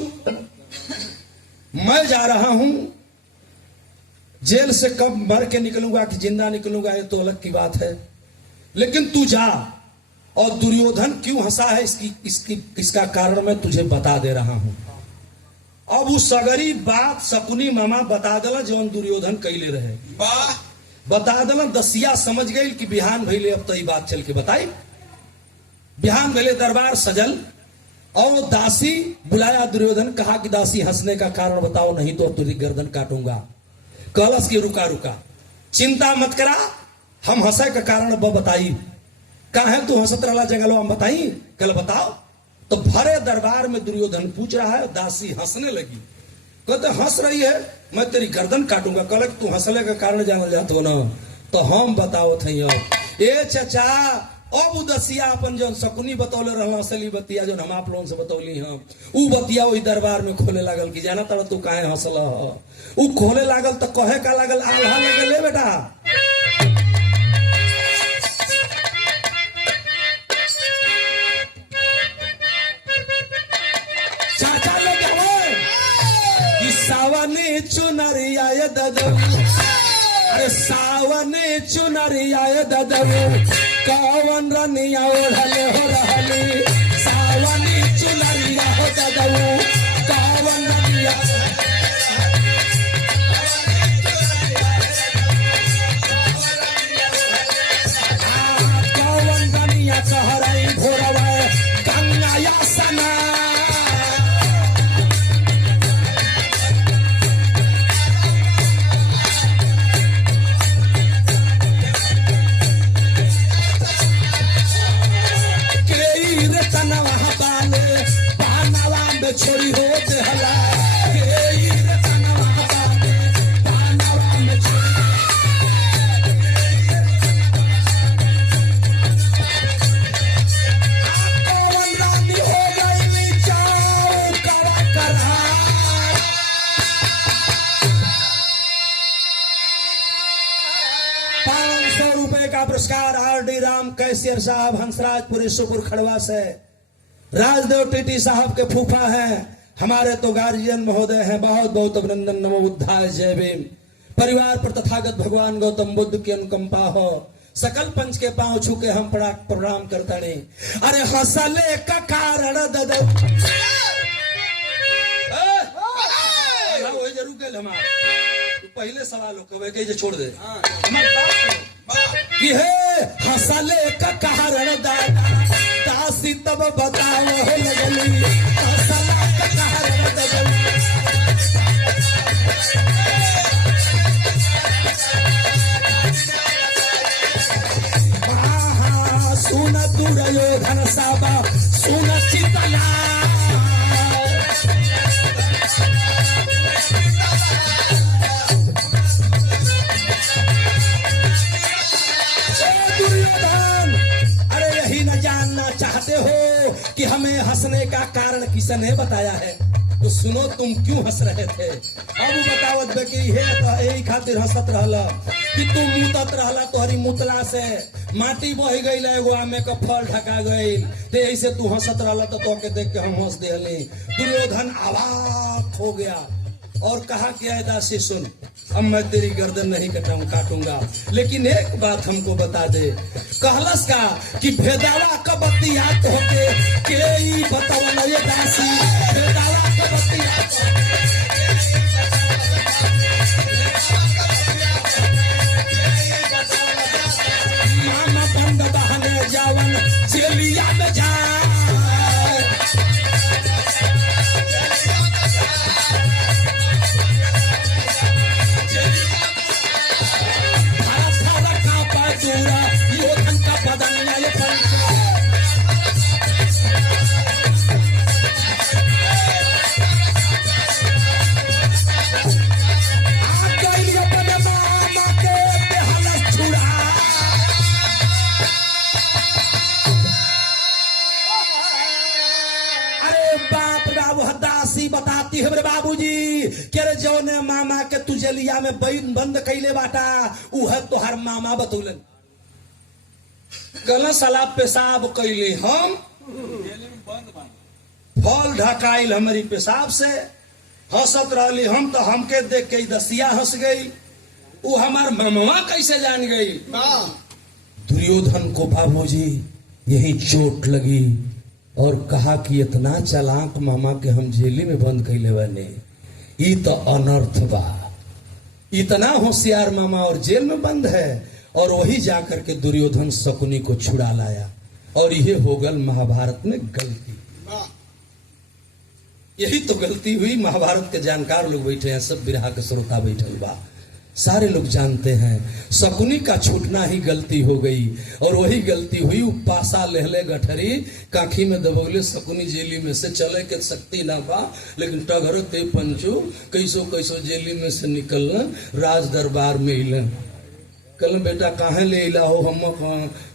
मैं जा रहा हूं जेल से, कब मर के निकलूंगा कि जिंदा निकलूंगा ये तो अलग की बात है, लेकिन तू जा। और दुर्योधन क्यों हंसा है इसका कारण मैं तुझे बता दे रहा हूं। अब उस सगरी बात शकुनी मामा बता दला जो दुर्योधन कैले रहे, बता दला। दसिया समझ गई कि बिहान भैले, अब तो ये बात चल के बताई। बिहान भैले दरबार सजल और वो दासी बुलाया दुर्योधन, कहा कि दासी हंसने का कारण बताओ नहीं तो अब तुझे गर्दन काटूंगा। कलश की रुका रुका, चिंता मत करा, हम हंसे का कारण अब बताई। कहा है तू हंसत रहा जंगलवा में बताई, कल बताओ। तो भरे दरबार में दुर्योधन पूछ रहा है, दासी हंसने लगी, कहते हंस रही है मैं तेरी गर्दन काटूंगा। कल तू हंसले का कारण जानल जात हो ना, तो हम बताओ थे अब ए चचा। अब दसिया अपन जो शकुनी बतौले रहला असली बतिया जो हम आप लोगों से बतौली हम, उ बतिया वही दरबार में खोले लागल कि जाना तड़ तू काहे हंसल। उ खोले लागल तो कहे का लागल, आल्हा लगे ले बेटा चाचा लगे कि सावनी चुनरिया ये ददऊ, अरे सावनी चुनरिया ये ददऊ, कौन रनिया ओढ़ले हो रहली, सावनी चुनरिया हो ददऊ, कौन रनिया कौन रनिया कहरई भोरवा गंगा या सना। छोड़ी हो हला हो गई चाऊ करा करा। 500 रुपए का पुरस्कार आर.डी. राम कैसियर साहब, हंसराजपुरी सुपुर खड़वा से। राजदेव टीटी साहब के फूफा हैं, हमारे तो गार्जियन महोदय हैं, बहुत बहुत अभिनंदन। नमो बुद्धाय, जय भीम। परिवार पर तथागत भगवान गौतम बुद्ध की अनुकंपा हो। सकल पंच के पांव छू के हम प्रणाम करता नहीं। अरे हंसले का कारण दद वही जरूर गए हमारे पहले सवाल हो के छोड़ दे कि हे हंसले का कारण दादा दासी तब बताओ लगली हंसला का कारण ददली। हंसने का कारण किशन ने बताया है, तो सुनो तुम क्यों हंस रहे थे। अब वो बतावत बे कि हे तो यही खातिर हंसत रहला कि तू मुतत रहला, तोहरी मुतला से माटी बह गई, एगो आमे का फल ढका गई, ते ऐसे तू हंसत रहला, तो तोके देख के हम हंस देहली। दुर्योधन अवाक हो गया और कहा कि ऐ दासी सुन, अब मैं तेरी गर्दन नहीं काटूंगा, लेकिन एक बात हमको बता दे। कहलस का कि भेदावा कब बतियात होके के ई बतावा ये दासी, भेदावा कब बतियात मामा बंद बहने जावन जेलिया में जा। बताती है बाबूजी के रे जौने मामा के तुझलिया में बंद कैले बाटा उह तोहर मामा बतौलन। गलत साला पेशाब कैले हम, फल ढकाइल हमारी पेशाब से, हंसत रहली हम, तो हमके देख के दसिया हंस गई, वो हमार मामा कैसे जान गई। दुर्योधन को बाबूजी यही चोट लगी और कहा कि इतना चालाक मामा के हम जेली में बंद कैले बने, ई तो अनर्थ बा। इतना होशियार मामा और जेल में बंद है। और वही जाकर के दुर्योधन शकुनी को छुड़ा लाया, और यह हो गल महाभारत में गलती। यही तो गलती हुई। महाभारत के जानकार लोग बैठे हैं, सब बिरहा के श्रोता बैठल बा, सारे लोग जानते हैं शकुनी का छूटना ही गलती हो गई। और वही गलती हुई, पासा लेहले गठरी काखी में दबोले शकुनी जेली में से चले के शक्ति ना पा, लेकिन टगर ते पंचो कैसो कैसो जेली में से निकलना राज दरबार में इलन। कल बेटा काहे ले इला हो हम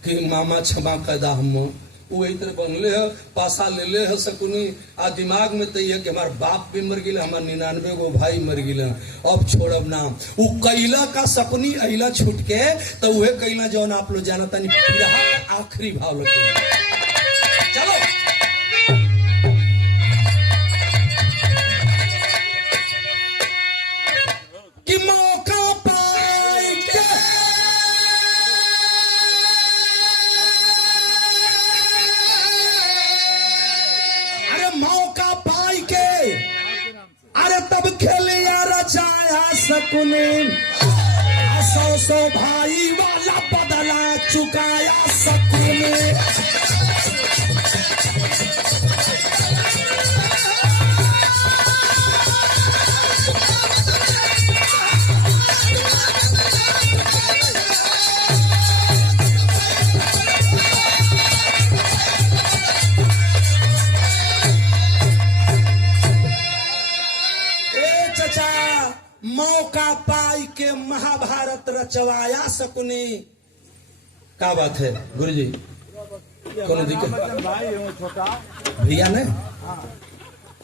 कि मामा क्षमा कैदा हम वो इतने बनले है, पासा ले ले है शकुनी। आ दिमाग में तो यह कि हमार बाप भी मर गिले, हमार 99 गो भाई मर गिले, अब छोड़ब ना। वो कैला का शकुनी अला छूट के, तो वह कैला जौन आप लोग जानता नहीं, बिरहा का आखिरी भाव लग चलो। कि मौका पाई के तब खेलिया रचाया शकुनी, 100 भाई वाला बदला चुकाया शकुनी। मौका पाई के महाभारत रचवाया शकुनी। क्या बात है गुरुजी, कौन दिक्कत भैया ने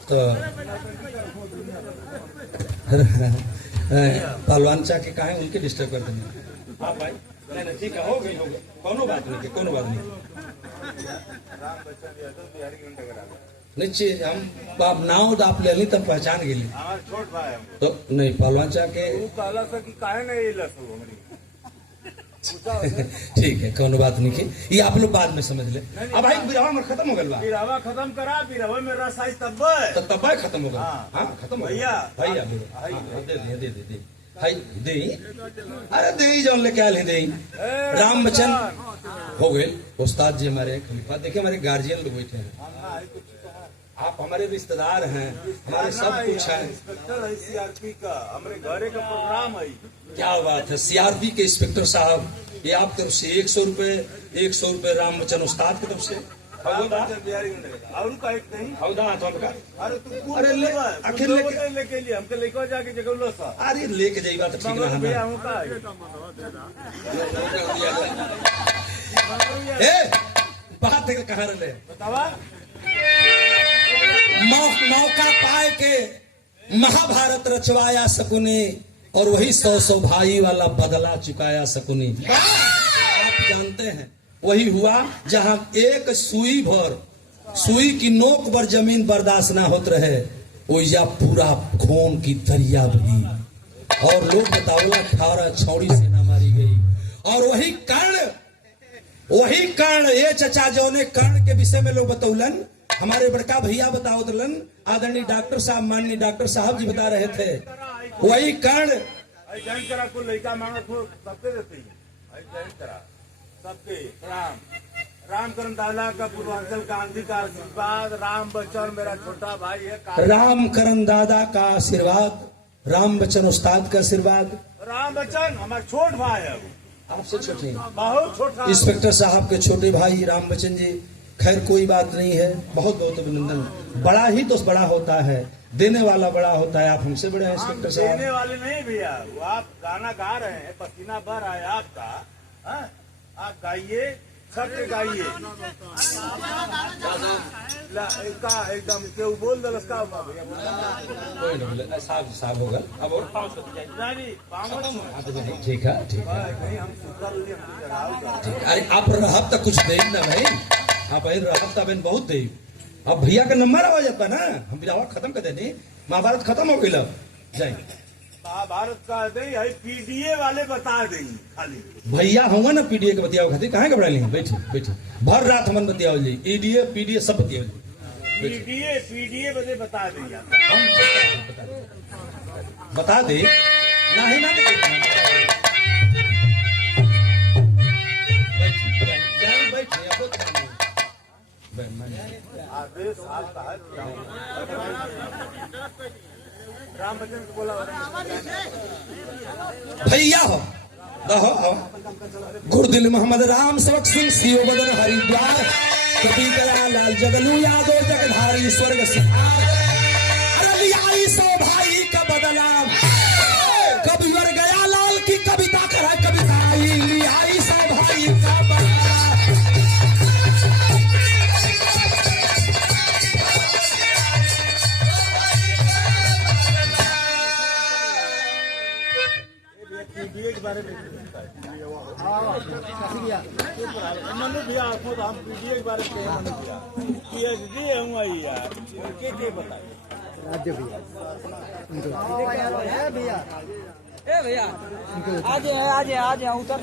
तो पहलवान चाह के कहा उनके डिस्टर्ब करते हैं। हाँ भाई, नहीं ठीक है, हो गई कोनो बात नहीं, कोनो बात नहीं। नीचे हम नाव आप ले तब पहचान गेली तो नहीं पहलवान चाह के ठीक है, कोनो बात नहीं की, ये आप लोग बाद में समझ ले। अब भाई बिरवा में खत्म हो गया, बिरवा खत्म करा, बिरवा में रस आई तब तब खत्म हो गया। हाँ खत्म हो गया भैया, दे भाई दे, अरे दे जौन लेके आए दे। राम बच्चन हो गए, उस्ताद जी हमारे खलीफा, देखिए हमारे गार्जियन लोग बैठे हैं, आप हमारे रिश्तेदार हैं, हमारे सब कुछ है। सीआरपी का हमारे घरे का प्रोग्राम है। क्या बात है, सीआरपी के इंस्पेक्टर साहब, ये आप तरफ से 100 रुपए, 100 रुपए राम बच्चन उस्ताद की तरफ से। और का एक नहीं अरे ले आखिर लेके लिए हमके लेके जाके जगह सा, अरे लेके जाइबा तो ठीक ना है। बात है कहाँ रहे बतावा। मौका पाए के महाभारत रचवाया सकुने और वही 100 भाई वाला बदला चुकाया सकुने। आप जानते हैं वही हुआ जहां एक सुई की नोक पर जमीन बर्दाश्त ना होत रहे, ओइजा पूरा खून की दरिया बही और लोग बतावला 18 छौड़ी से ना मारी गई। और वही कर्ण ये चचा जो ने कर्ण के विषय में लोग बतौलन, हमारे बड़का भैया बताओ दलन, आदरणीय डॉक्टर साहब, माननीय डॉक्टर साहब जी बता रहे थे, वही कर्ण को लड़का मांगा सबके देते ही सबके रामकरण दादा का पूर्वांचल गांधी का आशीर्वाद, राम बच्चन मेरा छोटा भाई है, रामकरण दादा का आशीर्वाद, राम बच्चन उस्ताद का आशीर्वाद। राम बच्चन हमारा छोट भाई है, आपसे छोटे, बहुत छोटा। इंस्पेक्टर साहब के छोटे भाई राम बच्चन जी, खैर कोई बात नहीं है, बहुत बहुत अभिनंदन। बड़ा ही तो बड़ा होता है, देने वाला बड़ा होता है। आप हमसे बड़े हैं इंस्पेक्टर साहब। देने वाले नहीं भैया, वो आप गाना गा रहे हैं, पसीना बह रहा है आपका, हाँ? आप गाइए, सबके गाइए एकदम केहू बोल दल साहब होगा अब और ठीक है ठीक है। अरे आप रहब तो कुछ दे ना भाई, आप रहब तो बहुत दे। अब भैया का नंबर आवाज आता ना, हम बिलावा खत्म कर देनी, महाभारत खत्म हो गई। जाए महाभारत का दे पीडीए वाले बता देंगे खाली। भैया होगा ना पीडीए के बतियाओ खातिर, कहाँ घबरा लेंगे, बैठिए बैठिए, भर रात हमन बतियाओ जी, ईडीए पीडीए सब बतियाओ जी। पीडीए बदे बता देंगे, हम बता दे ना ही ना आदेश आपका है। राम बच्चन को बोला भैया हो गुरुदिल मोहम्मद राम सेवक सिंह सीओ बदन हरिद्वार, कभी गया लाल जगलू यादव जगधारी स्वर्ग सिधार, अरे लियाई 100 भाई का बदला, कभी वर गया लाल की कविता कर कविता, लियाई 100 भाई का बदला। पीडीए के बारे में मनु भैया आपको तो हम पीडीए के बारे में मनु भैया पीएचडी हूँ आई यार के बताइए राज्य भैया ए भैया आज उतर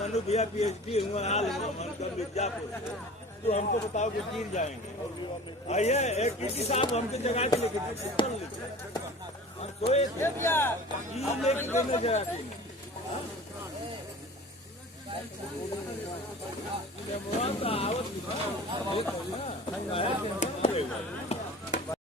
मनु भैया पीएचडी हुआ हाल मिर्जापुर, तो हमको बताओ कि गिर जाएंगे। आइए एक किसी साहब हमको जगह के लेके हमको लेके देने जगह के